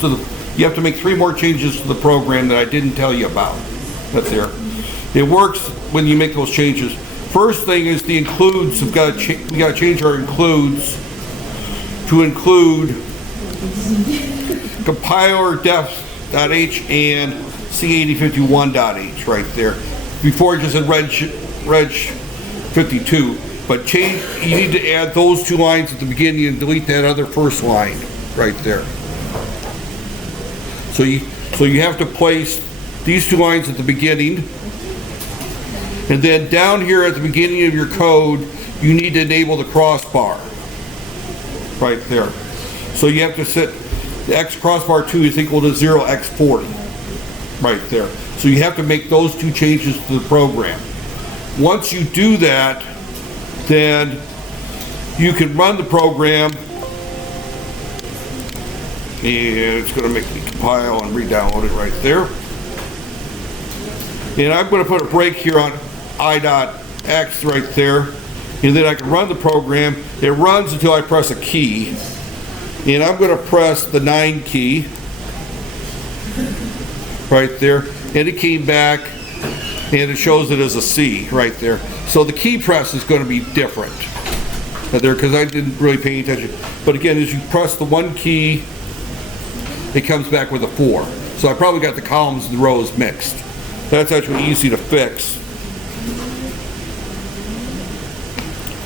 You have to make 3 more changes to the program that I didn't tell you about. That's there. It works when you make those changes. First thing is the includes. We got to change our includes to include compiler def.h and C8051.h right there. Before it just said reg 52, but you need to add those 2 lines at the beginning and delete that other first line right there. So you have to place these 2 lines at the beginning, and then down here at the beginning of your code, you need to enable the crossbar right there. So you have to set the x crossbar 2 is equal to 0x40 right there. So you have to make those 2 changes to the program. Once you do that, then you can run the program, and it's going to make me compile and re-download it right there. And I'm going to put a break here on I.x right there, and then I can run the program. It runs until I press a key, and I'm going to press the 9 key right there, and it came back and it shows it as a C right there. So the key press is going to be different there because I didn't really pay attention. But again, as you press the 1 key, it comes back with a 4. So I probably got the columns and the rows mixed. That's actually easy to fix.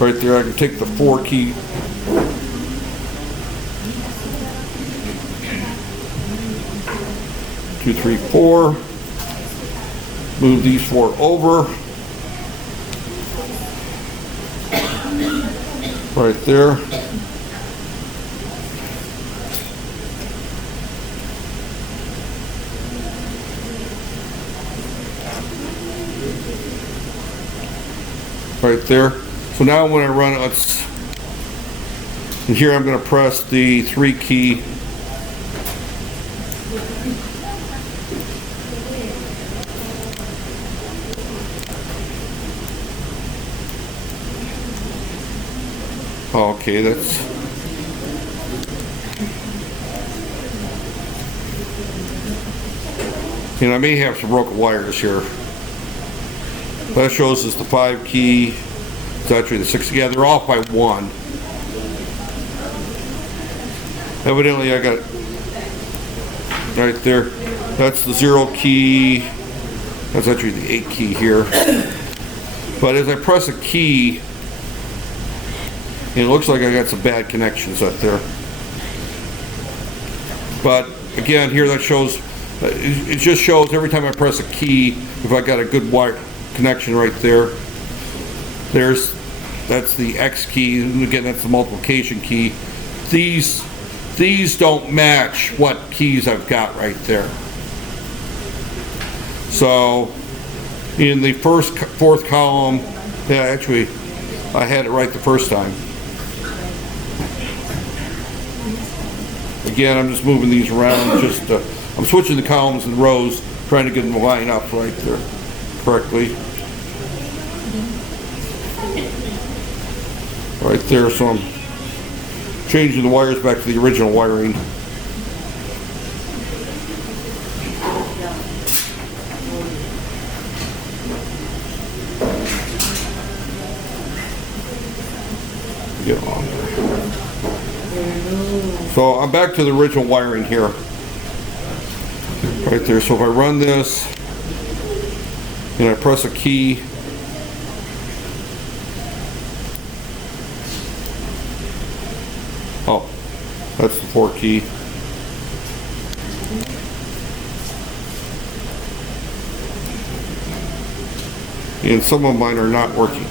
Right there, I can take the 4 key. Two, 3, 4. Move these 4 over. Right there. Right there. So now when I run it, and here I'm going to press the 3 key. Okay, that's and I may have some broken wires here. That shows us the 5 key. It's actually the 6. Yeah, they're off by 1. Evidently, I got it right there. That's the 0 key. That's actually the 8 key here. But as I press a key, it looks like I got some bad connections up there. But again, here that shows. It just shows every time I press a key if I got a good wire connection right there. That's the X key, and again that's the multiplication key. These don't match what keys I've got right there. So in the 4th column, yeah, actually I had it right the first time. Again, I'm just moving these around. I'm switching the columns and rows, trying to get them to line up right there correctly. Right there, so I'm changing the wires back to the original wiring. Get on there. So I'm back to the original wiring here. Right there, so if I run this and I press a key, oh, that's the 4 key. And some of mine are not working.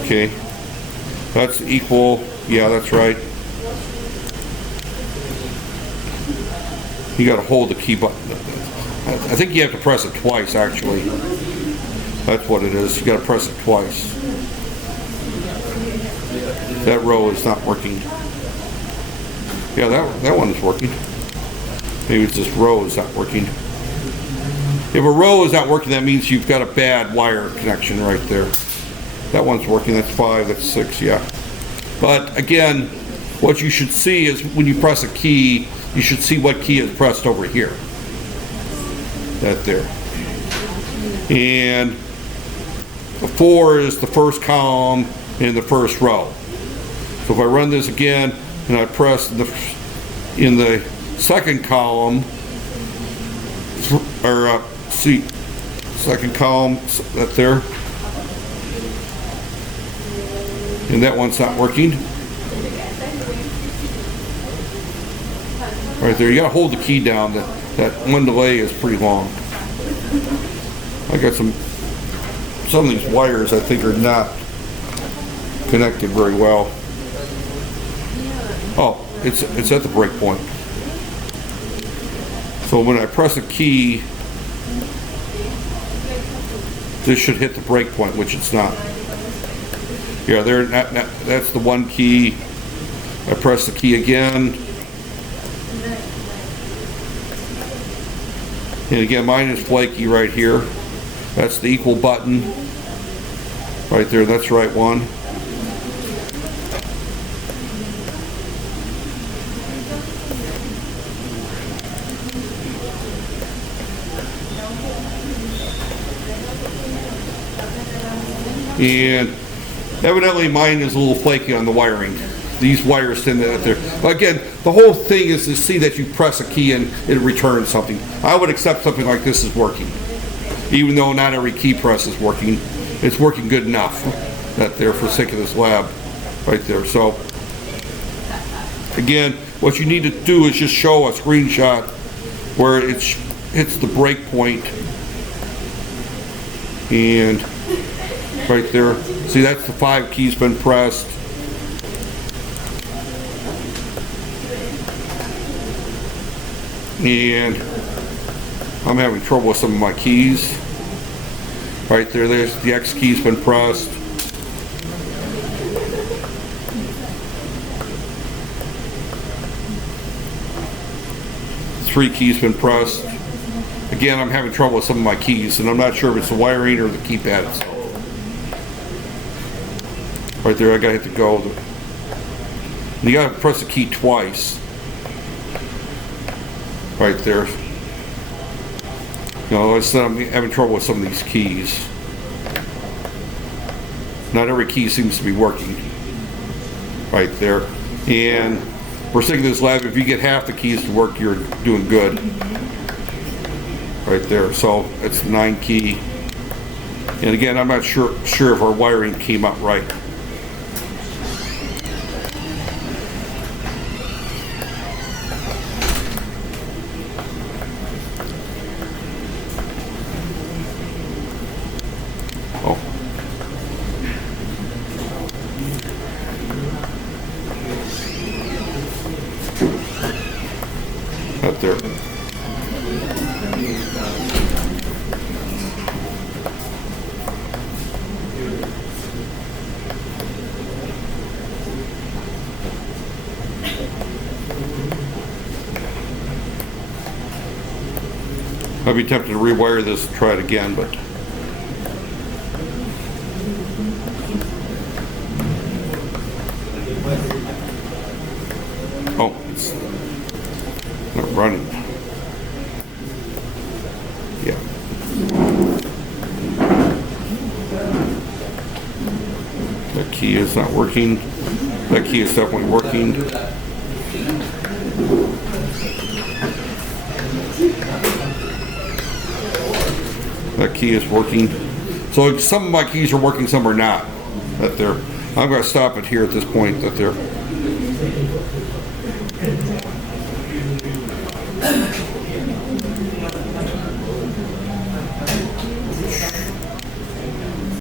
Okay, that's equal, yeah, that's right. You got to hold the key button. I think you have to press it twice, actually. That's what it is. You got to press it twice. That row is not working. Yeah, that one is working. Maybe it's this row is not working. If a row is not working, that means you've got a bad wire connection right there. That one's working. That's 5. That's 6. Yeah. But again, what you should see is when you press a key, you should see what key is pressed over here. That there. And the 4 is the first column in the first row. So if I run this again and I press in the second column, or see, second column, that there, and that one's not working. Right there, you gotta hold the key down. That one delay is pretty long. I got some of these wires I think are not connected very well. Oh, it's at the break point. So when I press a key, this should hit the break point, which it's not. Yeah, there. That's the one key. I press the key again. And again, mine is flaky right here. That's the equal button. Right there, that's the right one. And evidently mine is a little flaky on the wiring. These wires tend to, there. Again, the whole thing is to see that you press a key and it returns something. I would accept something like this is working. Even though not every key press is working, it's working good enough. That there for the sake of this lab. Right there. So, again, what you need to do is just show a screenshot where it hits the break point. And right there. See, that's the 5 keys been pressed. And I'm having trouble with some of my keys. Right there, there's the X key's been pressed. Three keys been pressed. Again, I'm having trouble with some of my keys, and I'm not sure if it's the wiring or the keypad itself. Right there, I gotta hit the go. And you gotta press the key twice. Right there. You know, I'm having trouble with some of these keys. Not every key seems to be working. Right there. And for sake of this lab, if you get half the keys to work, you're doing good. Right there. So it's 9 key. And again, I'm not sure if our wiring came out right. Up there. I'd be tempted to rewire this and try it again, but oh, it's not running. Yeah. That key is not working. That key is definitely working. That key is working. So some of my keys are working, some are not. That there. I'm going to stop it here at this point. That there.